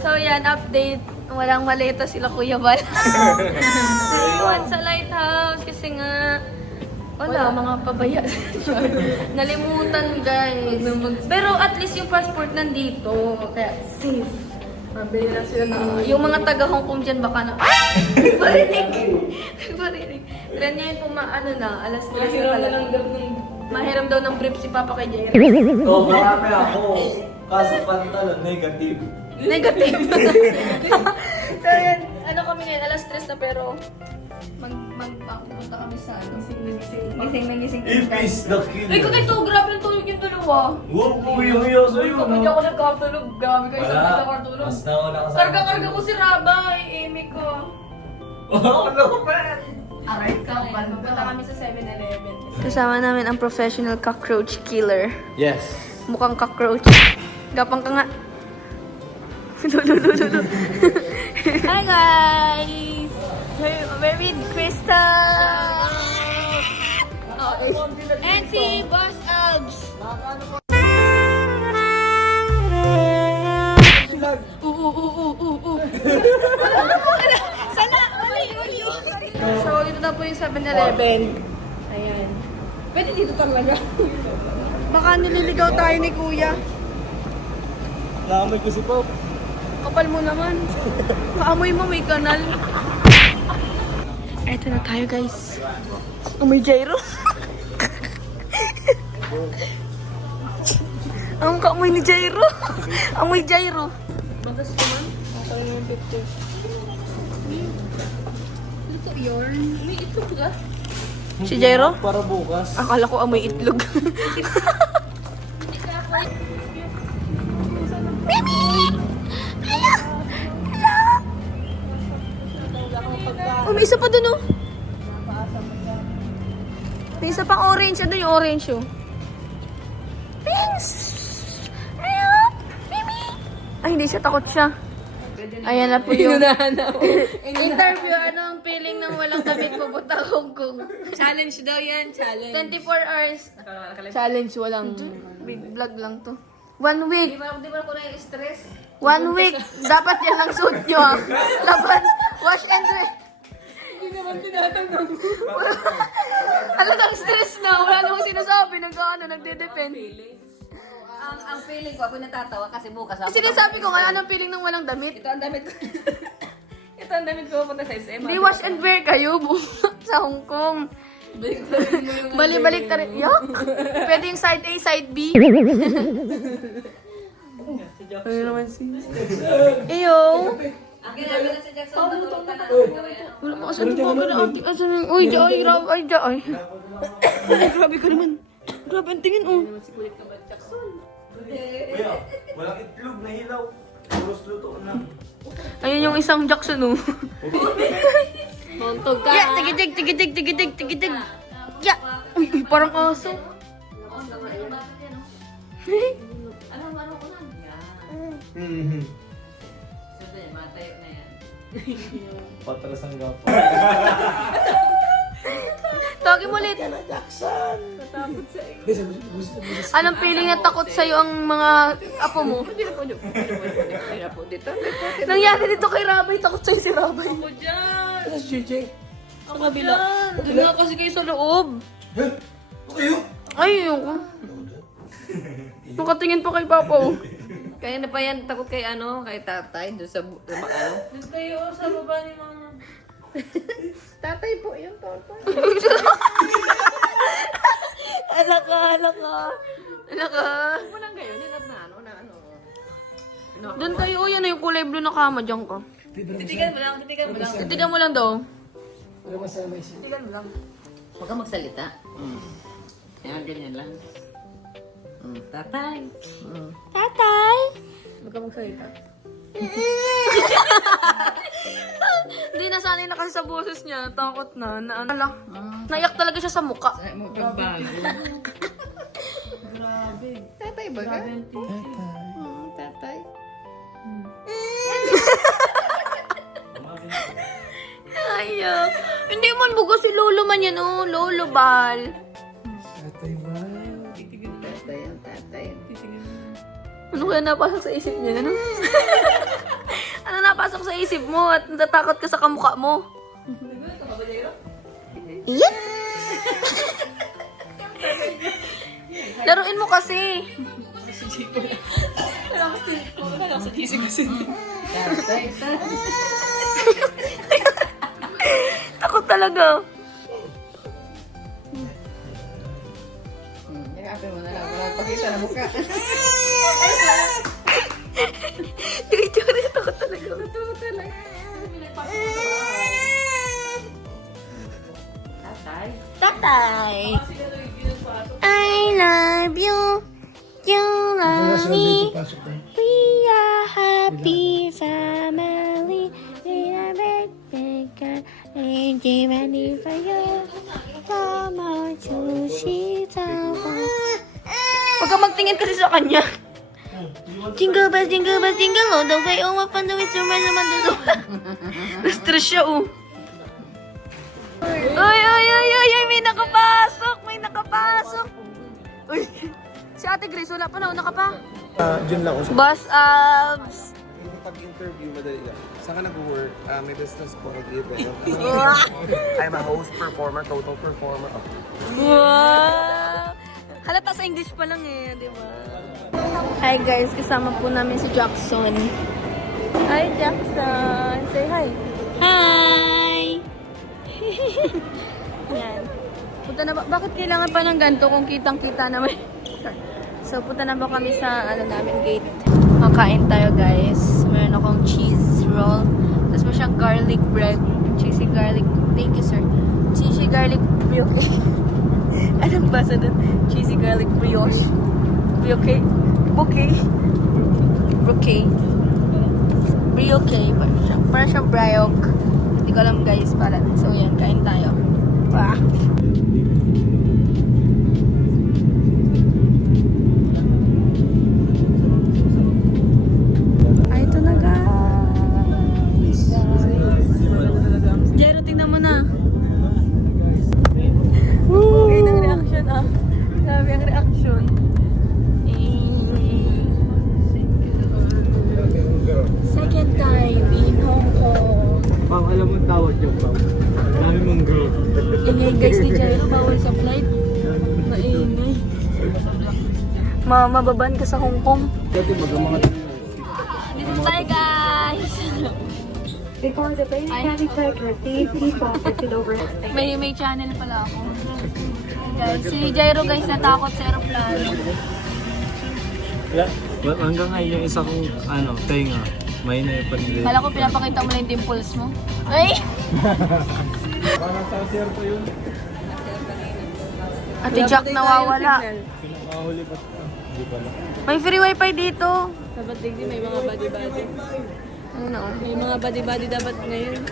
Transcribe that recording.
So yan, update. Walang maleta sila Kuya Bal. Iwan sa lighthouse kasi nga wala, mga pabaya. Nalimutan guys. Pero at least yung passport nandito. Kaya safe. Mabili lang sila ng... Yung mga taga Hong Kong dyan baka na... Nagparinig! Nagparinig. Pero ngayon po ano na, alas 3 na pala. Mahiram daw ng brief si Papa kay Jair. Oo, marami ako. Kaso pantalon, negative. Negative. So yan, ano kami ngayon, alas 3 na pero pupunta kami sa ano. Gising. Ipis the kill. Ay, kagay to, grabe ang tulog yung dalawa. Wow, umiyo sa'yo. Kapag di ako nagkatulog, grabe kayo sa mga nakatulog. Mas nauna ka sa... Karga ko si Rabay, Amy ko. Oh, no, man. Aray ka, pupunta kami sa 7-Eleven. Kasama namin ang professional cockroach killer. Yes. Mukhang cockroach. Gapang ka nga. Hi guys! We're with Crystal! And si Boss Albs! Sana! Uli! So, dito na po yung 7-Eleven. Ayan. Pwede dito talaga. Baka nililigaw tayo ni Kuya. Naamoy ko si Pop. Kapal mo naman. Kaamoy mo, may kanal. Eto na tayo, guys. May gyro. Ang kaamoy ni gyro. Amoy gyro. Bagas naman. Ang yung picture. Ito yun. May itlog ka? Si gyro? Para bukas. Akala ko amoy itlog. Oh, may isa pa dun, oh. May isa pang orange. Ano yung orange, oh? Pings! Ayun! Mimi! Ay, hindi siya. Takot siya. Ayan na po yung interview. Anong feeling ng walang damit pupunta Hong Kong? Challenge daw yan. Challenge. 24 hours. Challenge. Walang vlog lang to. 1 week. Di ba ako na-stress? 1 week. Dapat yan lang suit nyo, ha? Dapat wash and wear. Hindi naman tinatanggap. Talagang stress na. Wala namang sinasabi. Nagde-defend. Ang feeling ko, ako natatawa kasi bukas ako. Kasi sabi ko nga, anong feeling ng walang damit? Ito ang damit ko. Ito ang damit ko punta sa SM. Hindi wash and wear kayo sa Hong Kong. Balik-balik ta rin. Yuck! Pwede yung side A, side B. Ano naman si... Eyo! Ang ginagawa na si Jackson, natulog ka na. Wala pa asan yung mga asan yung... Uy, ay, grabe, ay, ay. Ay, grabe ka naman. Grabe, ang tingin, oh. Kuya, walang itlog na hilaw. Puros luto na. Ayun yung isang Jackson, oh. Montog ka. Yeah, tigidig. Yeah. Uy, parang aso. Ano ko lang? Yan. Mhm. Sabi, matayo na yan. Patras ang gapo. Tawagin mo ulit. Anong feeling na takot sa'yo ang mga apo mo? Nangyari dito kay Rabay, takot sa'yo si Rabay. Ako dyan. Ano si JJ? Sa kabila. Doon nga kasi kayo sa loob. Kayo? Ay, ayoko. Nakatingin pa kay Papa, oh. Kaya na pa yan, takot kay ano, kay tatay, doon sa ano. Doon kayo sa baba ni Mama. Tatay po yun, tatay. Alaka. Walang kayo, nilat na ano. Doon kayo, oh, yan na yung kulay blue na kama, dyan ka. Titigan mo lang. Titigan mo lang daw. Titigan mo lang. Huwag kang magsalita. Yan, ganyan lang. Tatay. Tatay! Huwag kang magsalita. Hindi, nasanay na kasi sa boses niya. Takot na. Naiyak talaga siya sa muka. Ay, mo pagbago. Grabe. Tatay ba ka? Tatay. Ayak. Hindi man bugo si Lolo man yan, oh. Lolo Bal. Tatay ba? Tatay ang tatay. Ano kaya napasok sa isip niya? Ano? Ano napasok sa isip mo at natatakot ka sa kamukha mo? Yan! Laruin mo kasi. Takot talaga. Yakapin mo na lang. Wala pakita na mukha. Dito rin takot talaga. Tatay. Tatay. I love you. You love me. We are happy family. We are big girl. And ready for you. Mama, Chushita. Huwag ka magtingin kasi sa kanya. Jingle bells, jingle all the way. Oh, what fun to be so much naman dito. Na-stress siya, oh. Ay, may nakapasok! May nakapasok! Uy, si Ate Grace, wala pa na, una ka pa. Diyan lang ako. Boss abs! Yung pag-interview, madali lang. Saan ka nag-work? May business po, nag-event. I'm a host, performer, total performer. Wow! Halata sa English pa lang eh, di ba? Hi guys, kasama po namin si Jackson. Hi Jackson! Say hi! Hi! Yan. Punta na ba? Bakit kailangan pa ng ganito kung kitang-kita naman? So, punta na ba kami sa namin gate? Makain tayo guys. Meron akong cheese roll. Tapos may siyang garlic bread. Cheesy garlic. Thank you sir. Cheesy garlic brioche. Anong basa dun? Cheesy garlic brioche. Brioche? Bouquet? Brioche. Brioche. Parang siyang brioche. Hindi ko alam guys pala. So yan, kain tayo. Wah! Ay, ito na guys. Jero, tingnan mo na. Okay ng reaction ah. Grabe ang reaction. Second time in Hong Kong. Pang, alam mo tawag yung pang. Dami mong girl. Ingay guys ni Jairo, bawal sa flight. Maingay. Mababan ka sa Hong Kong. Dati baga mga Dito tayo guys. Before the base traffic check received, please proceed over. May channel pala ako. Guys, si Jairo guys natakot sa aeroplano. Hanggang ngayon yung isa kong tenga. May na yung pag-ibig. Kala ko pinapakita mo na yung dimples mo. Ay! Parang sa airpo yun. Ate Jack nawawala. Pinakahuli pa. Hindi pala. May free wifi dito. Dapat digdi may mga body-body. Ano? May mga body-body dapat ngayon.